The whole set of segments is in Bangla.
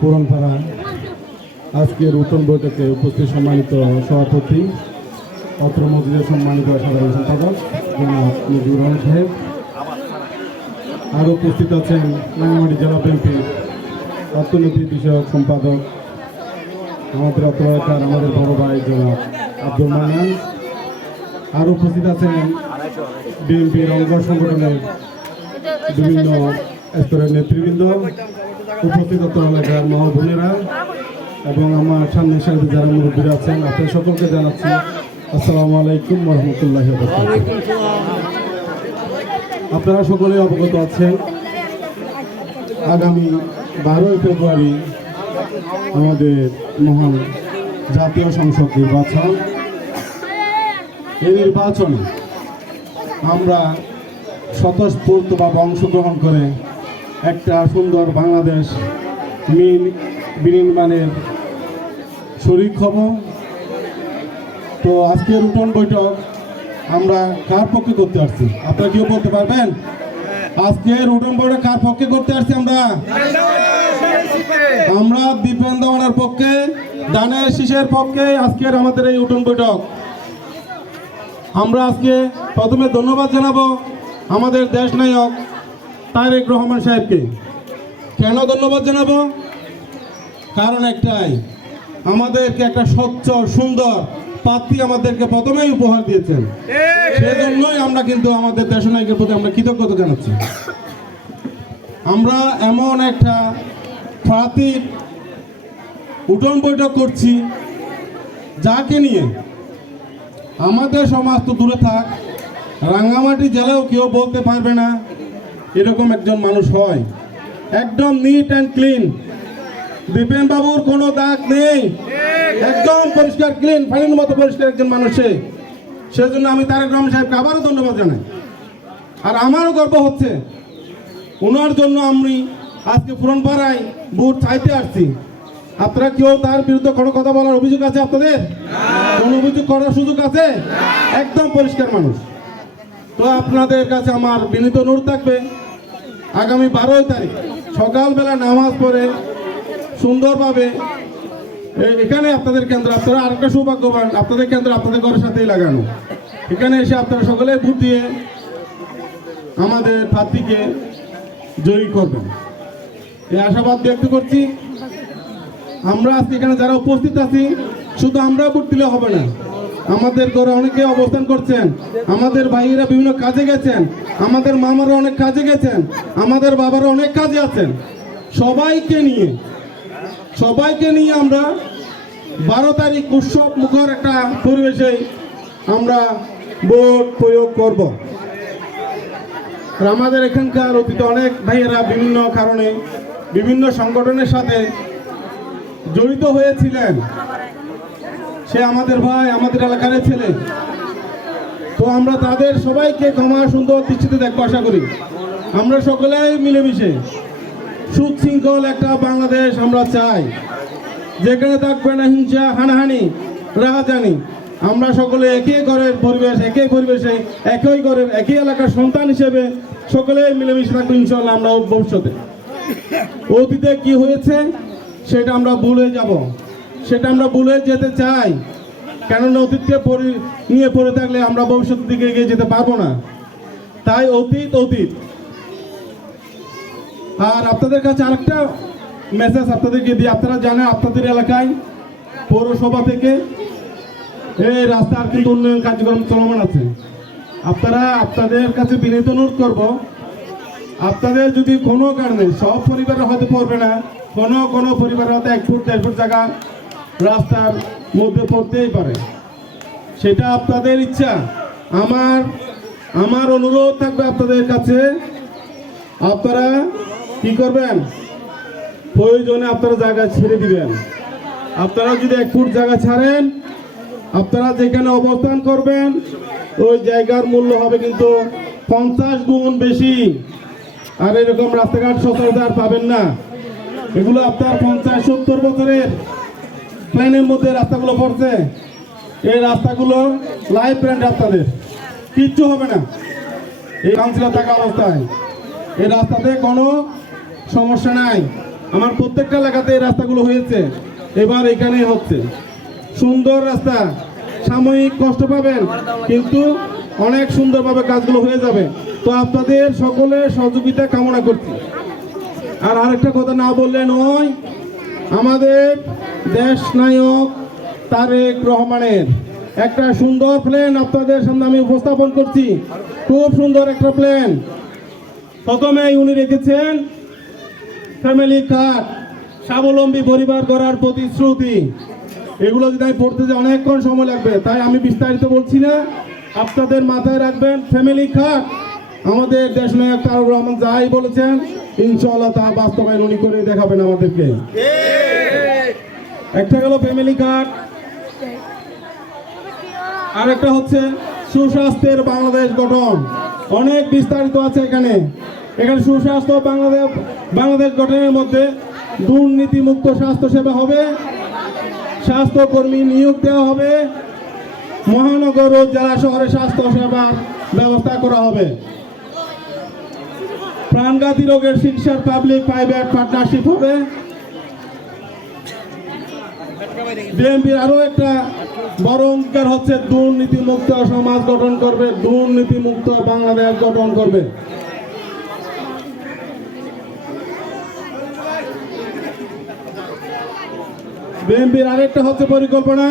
পুরানপাড়া আজকের উত্তম বৈঠকে উপস্থিত সম্মানিত সভাপতি, অত্র মসজিদের সম্মানিত সাধারণ সম্পাদক জনাব মুজিবুর রহমান সাহেব, আরও উপস্থিত আছেন রাঙ্গামাটি জেলা বিএনপির অর্থনীতি বিষয়ক সম্পাদক আমাদের অত্র এলাকার আমাদের বড় ভাই জনাব আব্দুল মান্নান, আরও উপস্থিত আছেন বিএনপির অঙ্গ সংগঠনের বিভিন্ন স্তরের নেতৃবৃন্দ, উপস্থিত অত্র এলাকার মা বোনেরা এবং আমার সামনের সাথে যারা মুরব্বীরা আছেন, আপনাদের সকলকে জানাচ্ছি আসসালামু আলাইকুম ওয়া রাহমাতুল্লাহি ওয়া বারাকাতুহু। আপনারা সকলে অবগত আছেন, আগামী 12ই ফেব্রুয়ারি আমাদের মহান জাতীয় সংসদ নির্বাচন। এই নির্বাচনে আমরা স্বতঃস্ফূর্তভাবে অংশগ্রহণ করে একটা সুন্দর বাংলাদেশ বিনির্মাণের শরিক হব। তো আজকের উঠোন বৈঠক আমরা কার পক্ষে করতে আসছি, আপনারা কেউ বলতে পারবেন? আজকের উঠোন বৈঠক কার পক্ষে করতে আসছি? আমরা দীপেন দেওয়ানের পক্ষে, দানের শীষের পক্ষে আজকের আমাদের এই উঠোন বৈঠক। আমরা আজকে প্রথমে ধন্যবাদ জানাবো আমাদের দেশ নায়ক তারেক রহমান সাহেবকে। কেন ধন্যবাদ জানাবো? কারণ একটাই, আমাদেরকে একটা স্বচ্ছ সুন্দর প্রার্থী আমাদেরকে প্রথমেই উপহার দিয়েছেন। সেজন্যই আমরা কিন্তু আমাদের দেশনায়কের প্রতি আমরা কৃতজ্ঞতা জানাচ্ছি। আমরা এমন একটা প্রার্থী উঠোন বৈঠক করছি যাকে নিয়ে আমাদের সমাজ তো দূরে থাক, রাঙ্গামাটি জেলাও কেউ বলতে পারবে না এরকম একজন মানুষ হয়। একদম নিট অ্যান্ড ক্লিন, দীপেন বাবুর কোনো দাগ নেই, একদম পরিষ্কার ক্লিন ফাইনের মতো পরিষ্কার একজন মানুষ। সেজন্য আমি তারেক রহমান সাহেবকে আবারও ধন্যবাদ জানাই। আর আমারও গর্ব হচ্ছে, ওনার জন্য আমি আজকে পুরানপাড়ায় ভোট চাইতে আসছি। আপনারা কেউ তার বিরুদ্ধে কোনো কথা বলার অভিযোগ আছে আপনাদের? কোন অভিযোগ করার সুযোগ আছে? একদম পরিষ্কার মানুষ। তো আপনাদের কাছে আমার বিনীত অনুরোধ থাকবে, আগামী 12 তারিখ সকালবেলা নামাজ পড়ে সুন্দরভাবে এখানে আপনাদের কেন্দ্র, আপনারা আরেকটা সৌভাগ্যবান, আপনাদের কেন্দ্র আপনাদের ঘরের সাথেই লাগানো। এখানে এসে আপনারা সকলে ভোট দিয়ে আমাদের প্রার্থীকে জয়ী করবেন, এই আশাবাদ ব্যক্ত করছি। আমরা আজকে এখানে যারা উপস্থিত আছি, শুধু আমরা ভোট দিলে হবে না, আমাদের ঘরে অনেকে অবস্থান করছেন, আমাদের ভাইয়েরা বিভিন্ন কাজে গেছেন, আমাদের মামারা অনেক কাজে গেছেন, আমাদের বাবারা অনেক কাজে আছেন। সবাইকে নিয়ে আমরা 12 তারিখ উৎসব মুখর একটা পরিবেশে আমরা ভোট প্রয়োগ করব। আমাদের এখানকার অতীতে অনেক ভাইয়েরা বিভিন্ন কারণে বিভিন্ন সংগঠনের সাথে জড়িত হয়েছিলেন। সে আমাদের ভাই, আমাদের এলাকার ছেলে। তো আমরা তাদের সবাইকে ক্ষমা সুন্দর দৃষ্টিতে দেখবো আশা করি। আমরা সকলেই মিলেমিশে সুশৃঙ্খল একটা বাংলাদেশ আমরা চাই, যেখানে থাকবে না হিংসা, হানাহানি, রাহাজানি। আমরা সকলে একই ঘরের পরিবেশ, একই পরিবেশে, একই ঘরের একই এলাকার সন্তান হিসেবে সকলে মিলেমিশে থাকবো ইনশাল্লাহ। আমরা ভবিষ্যতে অতীতে কি হয়েছে সেটা আমরা ভুলে যাব, সেটা আমরা ভুলে যেতে চাই। কেননা অতীতকে নিয়ে পড়ে থাকলে আমরা ভবিষ্যতের দিকে এগিয়ে যেতে পারবো না। তাই অতীত। আর আপনাদের কাছে আরেকটা মেসেজ আপনাদেরকে দিই, আপনারা জানেন আপনাদের এলাকায় পৌরসভা থেকে এই রাস্তার কিন্তু উন্নয়ন কার্যক্রম চলমান আছে। আপনাদের কাছে বিনীত অনুরোধ করবো, আপনাদের যদি কোনো কারণে, সব পরিবারের হয়তো পড়বে না, কোনো পরিবারের হয়তো 1 ফুট 1.5 ফুট জায়গা রাস্তার মধ্যে পড়তেই পারে, সেটা আপনাদের ইচ্ছা। আমার অনুরোধ থাকবে আপনাদের কাছে, আপনারা কি করবেন, প্রয়োজনে আপনারা জায়গা ছেড়ে দিবেন। আপনারা যদি 1 ফুট জায়গা ছাড়েন, আপনারা যেখানে অবস্থান করবেন ওই জায়গার মূল্য হবে কিন্তু 50 গুণ বেশি। আর এরকম রাস্তাঘাট সচরাচর পাবেন না। এগুলো আপনার 50-70 বছরের প্ল্যানের মধ্যে রাস্তাগুলো পড়ছে। এই রাস্তাগুলো লাইফ প্ল্যান, আপনাদের কিচ্ছু হবে না এই কাউন্সিলর থাকা অবস্থায়। এই রাস্তাতে কোনো সমস্যা নাই। আমার প্রত্যেকটা এলাকাতে এই রাস্তাগুলো হয়েছে, এবার এখানেই হচ্ছে। সুন্দর রাস্তা, সাময়িক কষ্ট পাবেন কিন্তু অনেক সুন্দরভাবে কাজগুলো হয়ে যাবে। তো আপনাদের সকলের সহযোগিতা কামনা করছি। আর আরেকটা কথা না বললে নয়, আমাদের দেশ নায়ক তারেক রহমানের একটা সুন্দর প্ল্যান আপনাদের সামনে আমি উপস্থাপন করছি। খুব সুন্দর একটা প্ল্যান। প্রথমেই উনি রেখেছেন ফ্যামিলি কার্ড, স্বাবলম্বী পরিবার গড়ার প্রতিশ্রুতি। এগুলো যদি আমি পড়তে যাই অনেকক্ষণ সময় লাগবে, তাই আমি বিস্তারিত বলছি না। আপনাদের মাথায় রাখবেন ফ্যামিলি কার্ড। আমাদের দেশ নায়ক তারেক রহমান যাই বলেছেন ইনশাআল্লাহ তা বাস্তবায়ন উনি করে দেখাবেন আমাদেরকে। একটা গেল ফ্যামিলি কার্ড, আরেকটা হচ্ছে সুস্বাস্থ্যের বাংলাদেশ গঠন। অনেক বিস্তারিত আছে এখানে। এখানে সুস্বাস্থ্য বাংলাদেশ গঠনের মধ্যে দুর্নীতিমুক্ত স্বাস্থ্য সেবা হবে, স্বাস্থ্যকর্মী নিয়োগ দেওয়া হবে, মহানগর ও জেলা শহরে স্বাস্থ্য সেবার ব্যবস্থা করা হবে, প্রাণঘাতী রোগের চিকিৎসার পাবলিক প্রাইভেট পার্টনারশিপ হবে। বিএনপির আরো একটা বড় অঙ্গীকার হচ্ছে দুর্নীতিমুক্ত সমাজ গঠন করবে, দুর্নীতিমুক্ত বাংলাদেশ গঠন করবে। বিএনপির আরেকটা হচ্ছে পরিকল্পনা,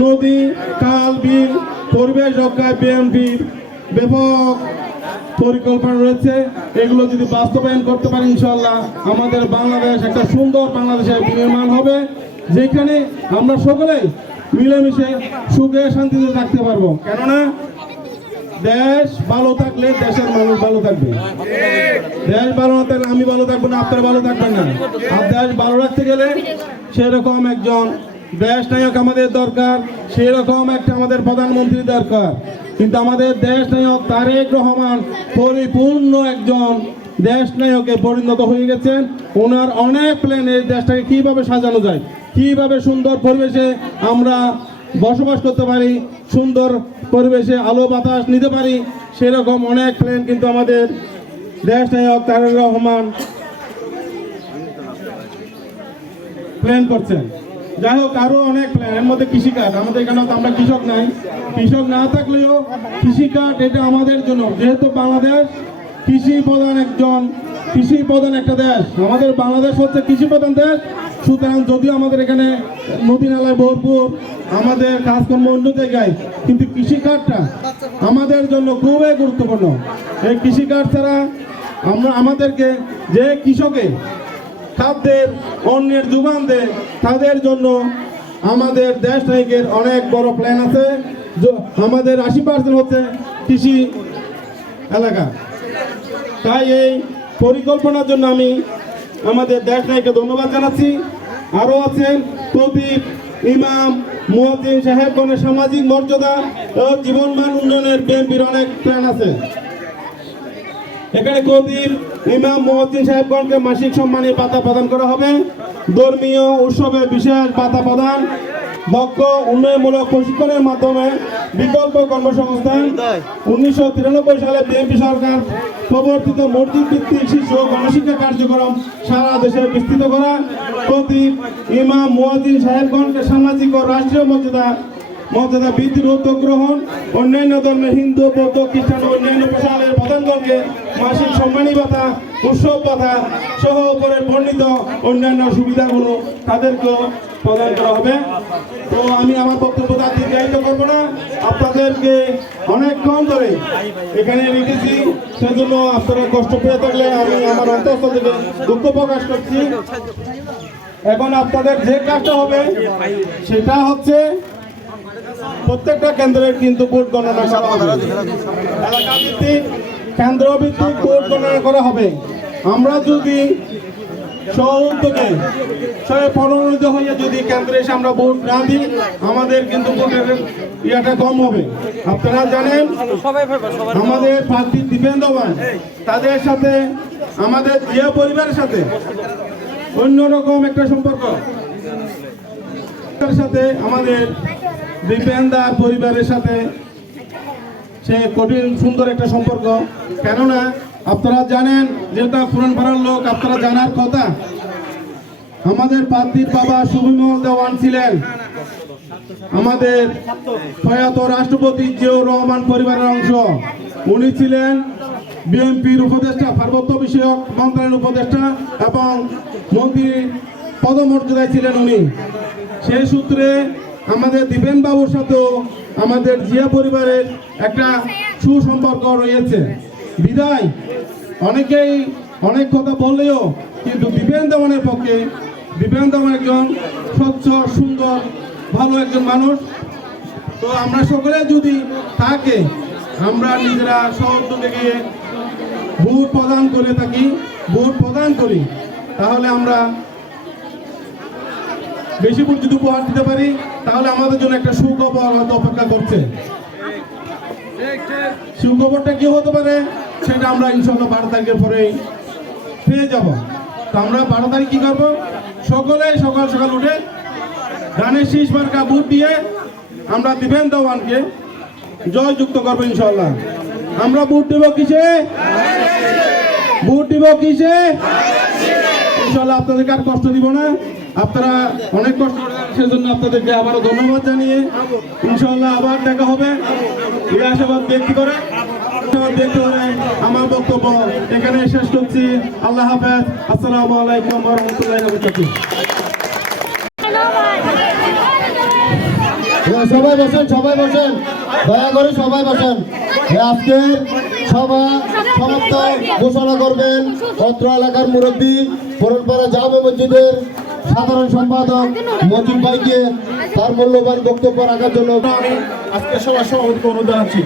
নদী খাল বিল পরিবেশ রক্ষায় বিএনপির ব্যাপক পরিকল্পনা রয়েছে। এগুলো যদি বাস্তবায়ন করতে পারি ইনশাআল্লাহ আমাদের বাংলাদেশ একটা সুন্দর বাংলাদেশের বিনির্মাণ হবে, যেখানে আমরা সকলেই মিলেমিশে সুখে শান্তিতে থাকতে পারবো। কেননা দেশ ভালো থাকলে দেশের মানুষ ভালো থাকবে। দেশ ভালো না থাকলে আমি ভালো থাকবো না, আপনারা ভালো থাকবেন না। আর দেশ ভালো রাখতে গেলে সেরকম একজন দেশ নায়ক আমাদের দরকার, সেরকম একটা আমাদের প্রধানমন্ত্রী দরকার। কিন্তু আমাদের দেশ নায়ক তারেক রহমান পরিপূর্ণ একজন দেশ নায়কে পরিণত হয়ে গেছেন। ওনার অনেক প্ল্যান এই দেশটাকে কিভাবে সাজানো যায়, কিভাবে সুন্দর পরিবেশে আমরা বসবাস করতে পারি, সুন্দর পরিবেশে আলো বাতাস নিতে পারি, সেরকম অনেক প্ল্যান কিন্তু আমাদের দেশ নায়ক তারেক রহমান প্ল্যান করছেন। যাই হোক আরো অনেক প্ল্যান, এর মধ্যে কৃষিকাজ। আমাদের এখানে তো আমরা কৃষক নাই, কৃষক না থাকলেও কৃষিকাজ এটা আমাদের জন্য, যেহেতু বাংলাদেশ কৃষি প্রধান একটা দেশ, আমাদের বাংলাদেশ হচ্ছে কৃষি প্রধান দেশ। সুতরাং যদিও আমাদের এখানে নদী নালায় ভরপুর, আমাদের কাজকর্ম অন্য জায়গায়, কিন্তু কৃষিকাজটা আমাদের জন্য খুবই গুরুত্বপূর্ণ। এই কৃষিকাজ ছাড়া আমাদেরকে যে কৃষকে খাদ্যের অন্যের যোগান দেয় তাদের জন্য আমাদের দেশ নায়কের অনেক বড় প্ল্যান আছে। আমাদের 80% হচ্ছে কৃষি এলাকা। তাই এই পরিকল্পনার জন্য আমি আমাদের দেশ নায়ককে ধন্যবাদ জানাচ্ছি। আরও আছেন প্রদীপ, ইমাম, মুয়াজ্জিন সাহেবগণের সামাজিক মর্যাদা ও জীবনমান উন্নয়নের বিএনপির অনেক প্ল্যান আছে। এখানে প্রদীপ, ইমাম, মুয়াজ্জিন সাহেবগণকে মাসিক সম্মানী ভাতা প্রদান করা হবে, ধর্মীয় উৎসবে বিশেষ ভাতা প্রদান, দক্ষ উন্নয়নমূলক প্রশিক্ষণের মাধ্যমে বিকল্প কর্মসংস্থান। 1993 সালে বিএনপি সরকার প্রবর্তিত মসজিদ ভিত্তিক শিশু গণশিক্ষা কার্যক্রম সারা দেশে বিস্তৃত করা, প্রদীপ, ইমাম, মুয়াজ্জিন সাহেবগণকে সামাজিক ও রাষ্ট্রীয় মর্যাদা বৃদ্ধির উদ্যোগ গ্রহণ, অন্যান্য ধর্মের হিন্দু, বৌদ্ধ, খ্রিস্টান ও অন্যান্য পেশালের প্রধানগণকে মাসিক সম্মানী ভাতা, উৎসব ভাতা সহ উপরে বর্ণিত অন্যান্য সুবিধাগুলো তাদেরকেও প্রদান করা হবে। তো আমি আমার বক্তব্য দীর্ঘায়িত করবো না, আপনাদেরকে অনেকক্ষণ ধরে এখানে রেখেছি, সেজন্য আপনারা কষ্ট পেয়ে থাকলে আমি আমার অন্তঃস্থল থেকে দুঃখ প্রকাশ করছি। এখন আপনাদের যে কাজটা হবে সেটা হচ্ছে প্রত্যেকটা কেন্দ্রের কিন্তু ভোট গণনা করা হবে, এলাকা ভিত্তিক কেন্দ্র ভিত্তিক ভোট গণনা করা হবে। আমরা যদি সৌদ্যোগে প্রণোদিত হয়ে যদি কেন্দ্রে এসে আমরা ভোট না দিই, আমাদের কিন্তু ভোটের ইয়েটা কম হবে। আপনারা জানেন আমাদের প্রার্থী দীপেন্দ্রবান, তাদের সাথে আমাদের জিয়া পরিবারের সাথে অন্যরকম একটা সম্পর্ক, তার সাথে আমাদের দীপেন্দার পরিবারের সাথে সে কঠিন সুন্দর একটা সম্পর্ক। কেননা আপনারা জানেন, যেটা পুরানপাড়ার লোক, আপনারা জানার কথা, আমাদের পাত্রীর বাবা সুবিমল দেওয়ান ছিলেন আমাদের প্রয়াত রাষ্ট্রপতি জিয়াউর রহমান পরিবারের অংশ। উনি ছিলেন বিএনপির উপদেষ্টা, পার্বত্য বিষয়ক মন্ত্রণালয়ের উপদেষ্টা এবং মন্ত্রীর পদমর্যাদায় ছিলেন উনি। সেই সূত্রে আমাদের দীপেন বাবুর সাথেও আমাদের জিয়া পরিবারের একটা সুসম্পর্ক রয়েছে। বিদায় অনেকেই অনেক কথা বললেও কিন্তু দীপেন দেওয়ানের পক্ষে, দীপেন দেওয়ান একজন স্বচ্ছ, সুন্দর, ভালো একজন মানুষ। তো আমরা সকলে যদি তাকে আমরা নিজেরা সহযোগে গিয়ে ভোট প্রদান করে থাকি, ভোট প্রদান করি, তাহলে আমরা বেশি ভোট যদি উপহার দিতে পারি, তাহলে আমাদের জন্য একটা সুখবর হয়তো অপেক্ষা করছে। সুখবরটা কি হতে পারে সেটা আমরা ইনশাল্লাহ 12 তারিখের পরেই পেয়ে যাব। তো আমরা 12 তারিখ কি করবো, সকলে সকাল সকাল উঠে ধানের শীষ মার্কা ভোট দিয়ে আমরা দীপেন দেওয়ানকে জয়যুক্ত করবো ইনশাল্লাহ। আমরা ভোট দেব কিসে? ভোট দিব কিসে? ইনশাল্লাহ আপনাদেরকে আর কষ্ট দিব না। আপনারা অনেক কষ্ট করেছেন, সেজন্য আপনাদেরকে আবারও ধন্যবাদ জানিয়ে ইনশাল্লাহ আবার দেখা হবে। এই আশাবাদ ব্যক্ত করে আমার বক্তব্য এখানে শেষ করছি। আল্লাহ হাফেজ। আসসালামু আলাইকুম ওয়া রাহমাতুল্লাহি ওয়া বারাকাতুহু। সবাই বসেন, সবাই বসেন, দয়া করে সবাই বসেন। আজকের সভা সমাপ্ত ঘোষণা করবেন অত্র এলাকার মুরব্বী, পুরানপাড়া জামে মসজিদের সাধারণ সম্পাদক মজিদ ভাইকে তার মূল্যবান বক্তব্য রাখার জন্য আজকে সবার সভাপতিকে অনুরোধ জানাচ্ছি।